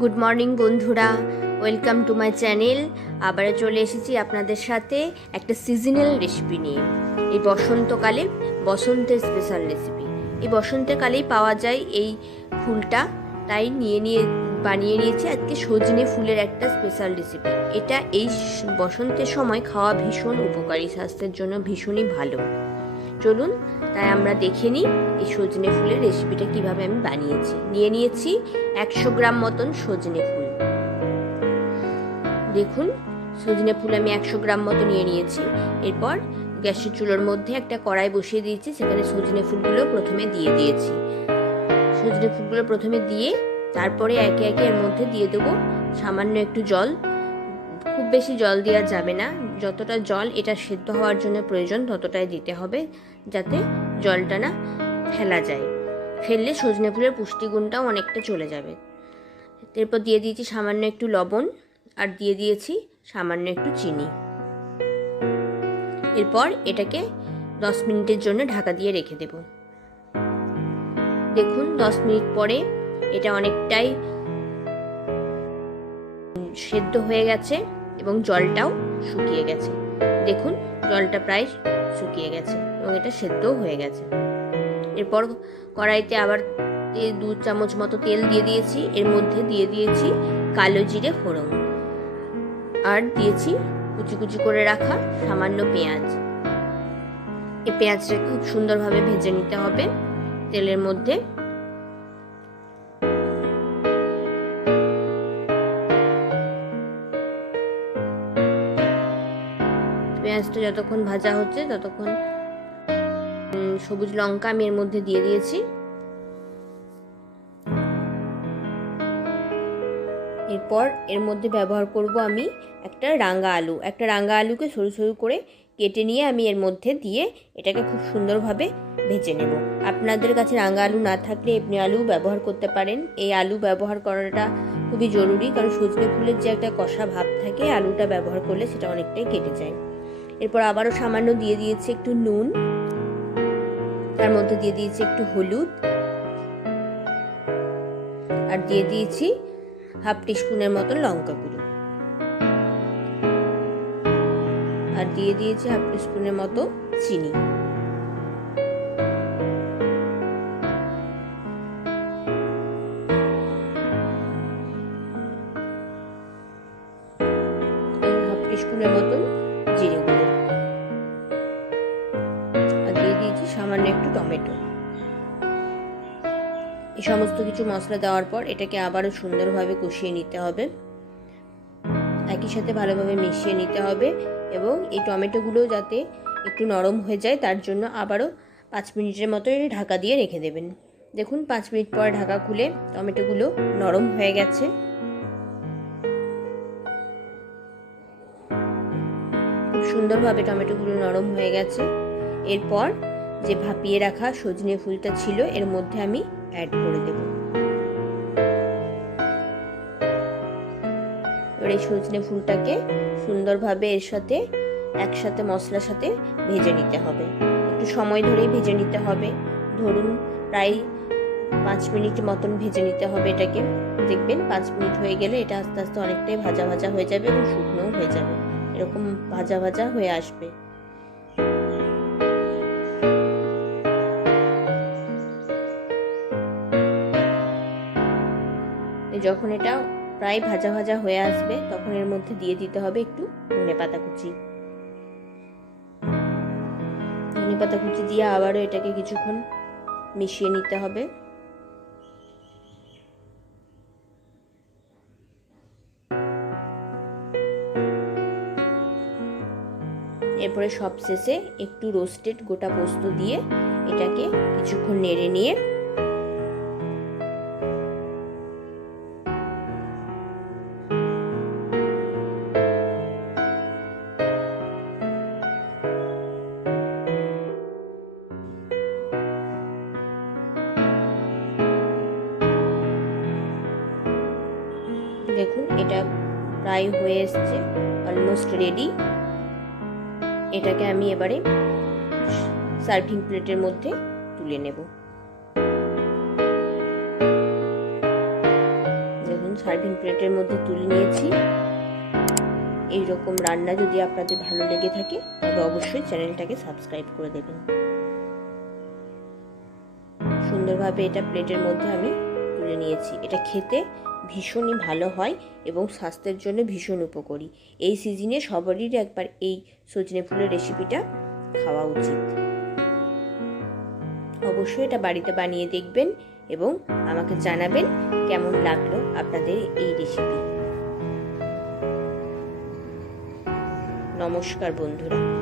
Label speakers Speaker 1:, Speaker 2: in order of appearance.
Speaker 1: Good morning বন্ধুরা। Welcome to my channel আবারও চলে এসেছি আপনাদের সাথে একটা সিজনাল রেসিপি নিয়ে। এই বসন্তকালে বসন্তের স্পেশাল রেসিপি এই বসন্তকালেই পাওয়া যায় এই ফুলটা। তাই নিয়ে নিয়ে, বানিয়ে নিয়েছি আজকে সজনে ফুলের একটা স্পেশাল রেসিপি এটা এই বসন্তের সময় খাওয়া ভীষণ উপকারী, স্বাস্থ্যের জন্য ভীষণই ভালো। চলুন, তাই আমরা দেখে নিই এই সজনে ফুলের রেসিপিটা কীভাবে আমি বানিয়েছি। নিয়ে নিয়েছি একশো গ্রাম মতন সজনে ফুল। দেখুন, সজনে ফুল আমি একশো গ্রাম মতো নিয়ে নিয়েছি। এরপর গ্যাসের চুলোর মধ্যে একটা কড়াই বসিয়ে দিয়েছি, সেখানে সজনে ফুলগুলো প্রথমে দিয়ে দিয়েছি। সজনে ফুলগুলো প্রথমে দিয়ে তারপরে একে একে এর মধ্যে দিয়ে দেবো সামান্য একটু জল খুব বেশি জল দেওয়া যাবে না। যতটা জল এটা সেদ্ধ হওয়ার জন্য প্রয়োজন, ততটাই দিতে হবে যাতে জলটা না ফেলা যায়। ফেললে সজনে ফুলের পুষ্টিগুণটাও অনেকটা চলে যাবে। এরপর দিয়ে দিয়েছি সামান্য একটু লবণ আর দিয়ে দিয়েছি সামান্য একটু চিনি। এরপর এটাকে দশ মিনিটের জন্য ঢাকা দিয়ে রেখে দেব। দেখুন, দশ মিনিট পরে এটা অনেকটাই সেদ্ধ হয়ে গেছে। এবং জলটাও শুকিয়ে গেছে। দেখুন, জলটা প্রায় শুকিয়ে গেছে এবং এটা সেদ্ধও হয়ে গেছে। এরপর কড়াইতে আবার দু চামচ মতো তেল দিয়ে দিয়েছি। এর মধ্যে দিয়ে দিয়েছি কালো জিরে ফোড়ন। আর দিয়েছি কুচি কুচি করে রাখা সামান্য পেঁয়াজ। এই পেঁয়াজটাকে খুব সুন্দরভাবে ভেজে নিতে হবে। তেলের মধ্যে পেঁয়াজটা যতক্ষণ ভাজা হচ্ছে, ততক্ষণ সবুজ লঙ্কা আমি এর মধ্যে দিয়ে দিয়েছি। এরপর এর মধ্যে ব্যবহার করব আমি একটা রাঙা আলু। একটা রাঙা আলুকে সরু সরু করে কেটে নিয়ে আমি এর মধ্যে দিয়ে এটাকে খুব সুন্দরভাবে ভেজে নেব। আপনাদের কাছে রাঙা আলু না থাকলে এমনি আলু ব্যবহার করতে পারেন। এই আলু ব্যবহার করাটা খুবই জরুরি, কারণ সজনে ফুলের যে একটা কষা ভাব থাকে, আলুটা ব্যবহার করলে সেটা অনেকটাই কেটে যায়। এরপর আবারও সামান্য দিয়ে দিয়েছি একটু নুন। তার মধ্যে দিয়ে দিয়েছি একটু হলুদ। আর দিয়ে দিয়েছি হাফ টিস্পুনের মতো লঙ্কা গুঁড়ো। আর দিয়ে দিয়েছি হাফ টিস্পুনের মতো চিনি। এই সমস্ত কিছু মশলা দেওয়ার পর এটাকে আবারও সুন্দরভাবে কষিয়ে নিতে হবে। একই সাথে ভালোভাবে মিশিয়ে নিতে হবে এবং এই টমেটোগুলো যাতে একটু নরম হয়ে যায়, তার জন্য আবারও পাঁচ মিনিটের মতো ঢাকা দিয়ে রেখে দেবেন। দেখুন, পাঁচ মিনিট পর ঢাকা খুলে টমেটোগুলো নরম হয়ে গেছে। খুব সুন্দরভাবে টমেটোগুলো নরম হয়ে গেছে। এরপর যে ভাপিয়ে রাখা সজনে ফুলটা ছিল, এর মধ্যে আমি অ্যাড করে দেব। এবার এই সজনে ফুলটাকে সুন্দরভাবে এর সাথে, একসাথে মশলার সাথে ভেজে নিতে হবে। একটু সময় ধরেই ভেজে নিতে হবে। ধরুন প্রায় পাঁচ মিনিট মতন ভেজে নিতে হবে এটাকে। দেখবেন পাঁচ মিনিট হয়ে গেলে এটা আস্তে আস্তে অনেকটাই ভাজা ভাজা হয়ে যাবে এবং শুকনোও হয়ে যাবে। এরকম ভাজা ভাজা হয়ে আসবে। যখন এটা প্রায় ভাজা ভাজা হয়ে আসবে, তখন এর মধ্যে দিয়ে দিতে হবে একটু ধনে পাতা কুচি। ধনে পাতা কুচি দিয়ে আবারও এটাকে কিছুক্ষণ মিশিয়ে নিতে হবে। এরপরে সব শেষে একটু রোস্টেড গোটা পোস্ত দিয়ে এটাকে কিছুক্ষণ নেড়ে নিয়ে এটা প্রায় হয়ে এসছে অলমোস্ট রেডি এটাকে আমি এবারে সার্ভিং প্লেটের মধ্যে তুলে নেব। দেখুন সার্ভিং প্লেটের মধ্যে তুলে নিয়েছি। এই রকম রান্না যদি আপনাদের ভালো লেগে থাকে, তবে অবশ্যই চ্যানেলটাকে সাবস্ক্রাইব করে দেবেন। সুন্দরভাবে এটা প্লেটের মধ্যে আমি তুলে নিয়েছি। এটা খেতে ভীষণই ভালো হয় এবং স্বাস্থ্যের জন্য ভীষণ উপকারী। এই সিজনে সবারই একবার এই সজনে ফুলের রেসিপিটা খাওয়া উচিত। অবশ্যই এটা বাড়িতে বানিয়ে দেখবেন এবং আমাকে জানাবেন কেমন লাগল আপনাদের এই রেসিপি নমস্কার বন্ধুরা।